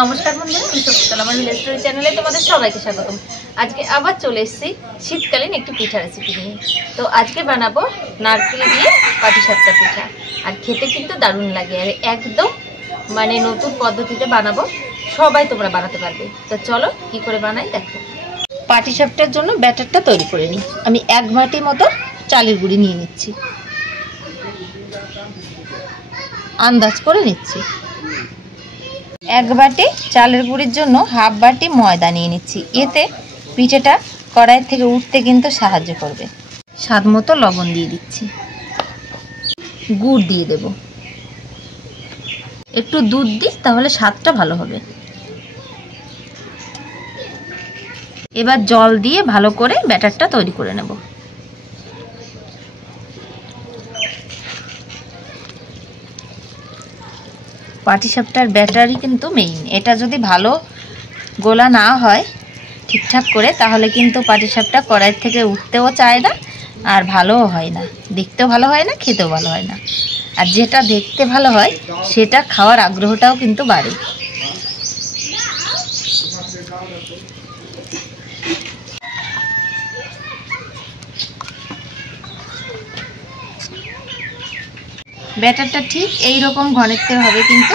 নমস্কার বন্ধুরা, আমি শক্তিতলা আমার ভিলেজ স্টোরি চ্যানেলে তোমাদের সবাইকে স্বাগতম। আজকে আবার চলে এসেছি শীতকালীন একটি পিঠা রেসিপি নিয়ে। তো আজকে বানাবো নারকেল দিয়ে পাটিসাপটা পিঠা, আর খেতে কিন্তু দারুণ লাগে, আর একদম নতুন পদ্ধতিতে বানাবো, সবাই তোমরা বানাতে পারবে। তো চলো কি করে বানাই দেখো। পাটিসাপটার জন্য ব্যাটারটা তৈরি করে নিই। আমি 1 বাটি মতো চালের গুঁড়ি নিয়ে নিচ্ছি, আন্দাজ করে নিচ্ছি। 1 বাটি চালের গুঁড়ির জন্য হাফ বাটি ময়দা নিয়ে নিচ্ছি। এতে পিঠেটা কড়াই থেকে উঠতে কিন্তু সাহায্য করবে। স্বাদ মতো লবণ দিয়ে দিচ্ছি, গুড় দিয়ে দেব, একটু দুধ দিই তাহলে স্বাদটা ভালো হবে। এবার জল দিয়ে ভালো করে ব্যাটারটা তৈরি করে নেব। পাটিসাপটার ব্যাটারই কিন্তু মেইন। এটা যদি ভালো গোলা না হয় ঠিকঠাক করে, তাহলে কিন্তু পাটিসাপটা কড়াই থেকে উঠতেও চায় না, আর ভালোও হয় না, দেখতেও ভালো হয় না, খেতেও ভালো হয় না। আর যেটা দেখতে ভালো হয় সেটা খাওয়ার আগ্রহটাও কিন্তু বাড়ে। ব্যাটারটা ঠিক এই রকম ঘনত্বের হবে কিন্তু।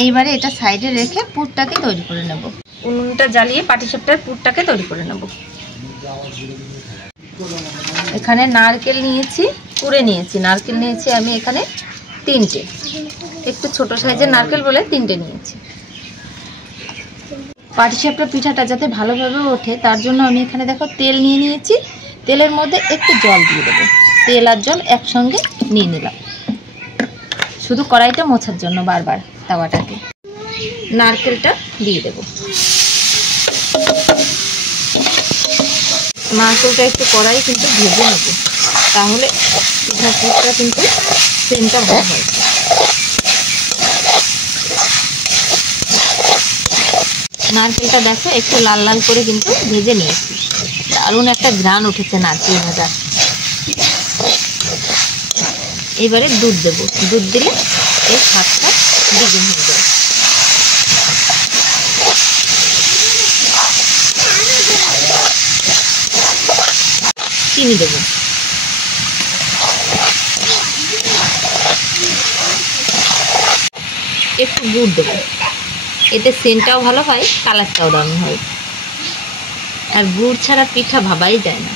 এইবারে এটা সাইডে রেখে পুরটাকে তৈরি করে নেব। উনুনটা জ্বালিয়ে পাটিসাপটার পুরটাকে তৈরি করে নেব। এখানে নারকেল নিয়েছি, কুড়ে নিয়েছি। নারকেল নিয়েছি আমি এখানে 3টে, একটু ছোট সাইজের নারকেল বলে 3টে নিয়েছি। পাটিসাপটা পিঠাটা যাতে ভালোভাবে ওঠে তার জন্য আমি এখানে দেখো তেল নিয়ে নিয়েছি। তেলের মধ্যে একটু জল দিয়ে দেবো। তেল আর জল একসঙ্গে নিয়ে নিলাম, শুধু কড়াইটা মোছার জন্য বারবার তাওয়াটাকে। নারকেলটা দিয়ে দেব। নারকেলটা একটু কড়াই কিন্তু ভেজে নেব, তাহলে পিঠাটা কিন্তু সেন্টটা ভালো হয়। নারকেলটা দেখো একটু লাল লাল করে কিন্তু ভেজে নিয়েছি। দারুণ একটা ঘ্রাণ উঠেছে নারকেল ভাজা। এবারে দুধ দেব। দুধ দিলে এর স্বাদটা দ্বিগুণ হয়ে যায়। চিনি দেব, একটু গুড় দেবো। এতে সেন্টটাও ভালো হয়, কালারটাও দারুণ হয়। আর গুড় ছাড়া পিঠা ভাবাই যায় না।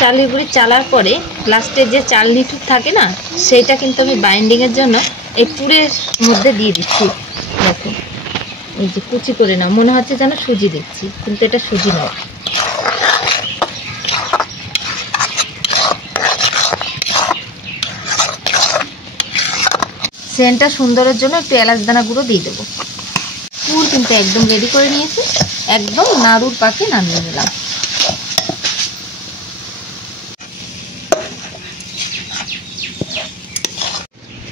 চালের গুঁড়ি চালার পরে লাস্টে যে চাল নিঠুক থাকে না, সেইটা কিন্তু আমি বাইন্ডিংয়ের জন্য এই পুরের মধ্যে দিয়ে দিচ্ছি। দেখো এই যে কুচি করে না, মনে হচ্ছে যেন সুজি দিচ্ছি, কিন্তু এটা সুজি নয়। সেন্টটা সুন্দরের জন্য একটু এলাচ দানা গুঁড়ো দিয়ে দেবো। পুর কিন্তু একদম রেডি করে নিয়েছি, একদম নাড়ুর পাকে নামিয়ে নিলাম।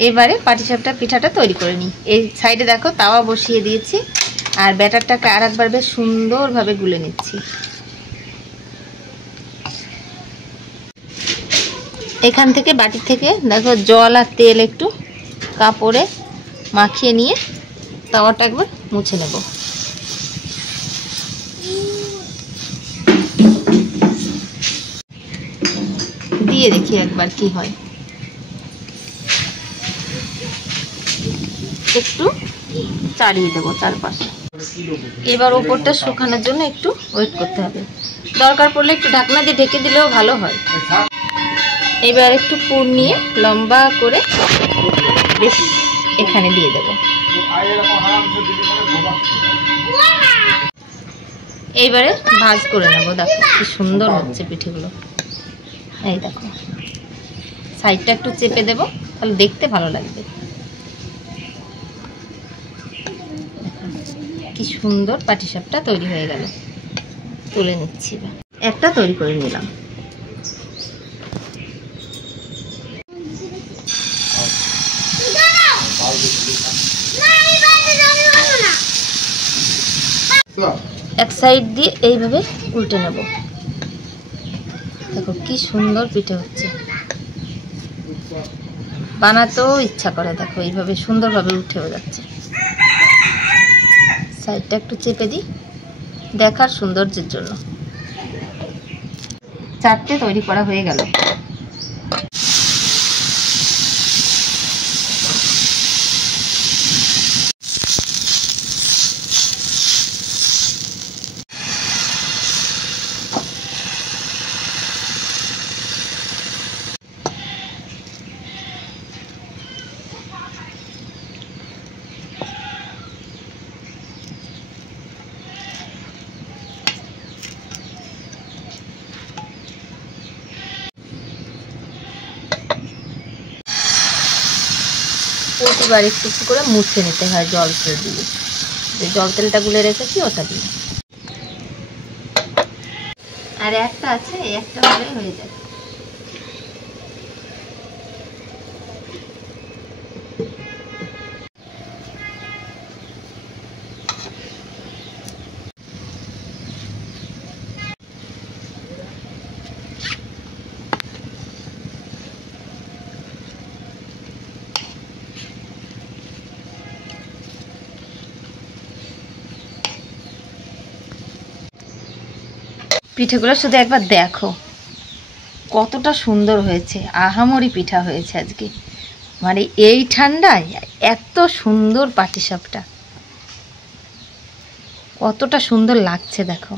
এবারে পাটিসাপটা পিঠাটা তৈরি করে নিই। এই সাইডে দেখো তাওয়া বসিয়ে দিয়েছি, আর ব্যাটারটাকে আর একবার বেশ সুন্দরভাবে গুলে নিচ্ছি। এখান থেকে বাটি থেকে দেখো জল আর তেল একটু কাপড়ে মাখিয়ে নিয়ে তাওয়াটা একবার মুছে নেব। দিয়ে দেখি একবার কি হয়। একটু চাড়িয়ে দেবো চারপাশে। এবার ওপরটা শুকানোর জন্য একটু ওয়েট করতে হবে। দরকার পড়লে একটু ঢাকনা দিয়ে ঢেকে দিলেও ভালো হয়। এবার একটু পুর নিয়ে লম্বা করে বেশ এখানে দিয়ে দেব। এইবারে ভাজ করে নেব। দেখো কি সুন্দর হচ্ছে পিঠেগুলো। এই দেখো সাইডটা একটু চেপে দেব, তাহলে দেখতে ভালো লাগবে। কি সুন্দর পাটিসাপটা তৈরি হয়ে গেল। তুলে নিচ্ছি, একটা তৈরি করে নিলাম। এক সাইড দিয়ে এইভাবে উল্টে নেব। দেখো কি সুন্দর পিঠে হচ্ছে, বানাতেও ইচ্ছা করে। দেখো এইভাবে সুন্দরভাবে উঠেও যাচ্ছে। সাইডটা একটু চেপে দিই দেখার সৌন্দর্যের জন্য। 4টে তৈরি করা হয়ে গেল। প্রতিবার একটু একটু করে মুছে নিতে হয় জল তেল দিয়ে। যে জল তেলটা গুলে রেখেছি ওটা দিয়ে। আর একটা আছে, একটা হলে হয়ে যায়। পিঠেগুলো শুধু একবার দেখো কতটা সুন্দর হয়েছে। আহামরি পিঠা হয়েছে আজকে, মানে এই ঠান্ডায় এত সুন্দর পাটিসাপটা, কতটা সুন্দর লাগছে দেখো।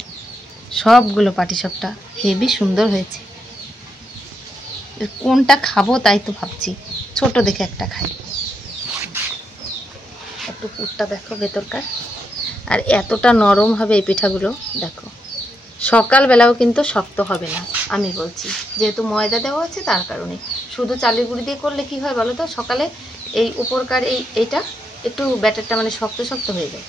সবগুলো পাটিসাপটা হেভি সুন্দর হয়েছে। কোনটা খাবো তাই তো ভাবছি, ছোট দেখে একটা খাই। একটু পুরটা দেখো ভেতরকার, আর এতটা নরম হবে এই পিঠাগুলো। দেখো সকালবেলাও কিন্তু শক্ত হবে না, আমি বলছি, যেহেতু ময়দা দেওয়া আছে তার কারণে। শুধু চালের গুঁড়ি দিয়ে করলে কি হয় বলো তো, সকালে এই উপরকার এইটা একটু ব্যাটারটা মানে শক্ত শক্ত হয়ে যায়।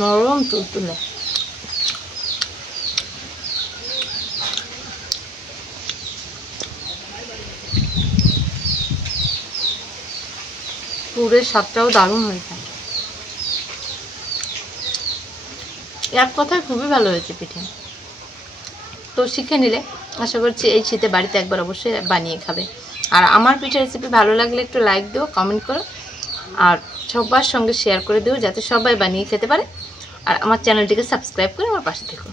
নরম তুলতুলে। পুরের স্বাদটাও দারুণ হয়েছে। এক কথায় খুবই ভালো হয়েছে পিঠে। তো শিখে নিলে আশা করছি এই শীতে বাড়িতে একবার অবশ্যই বানিয়ে খাবে। আর আমার পিঠে রেসিপি ভালো লাগলে একটু লাইক দিও, কমেন্ট করো, আর সবার সঙ্গে শেয়ার করে দিও যাতে সবাই বানিয়ে খেতে পারে। আর আমার চ্যানেলটিকে সাবস্ক্রাইব করে আমার পাশে থেকো।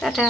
টাটা।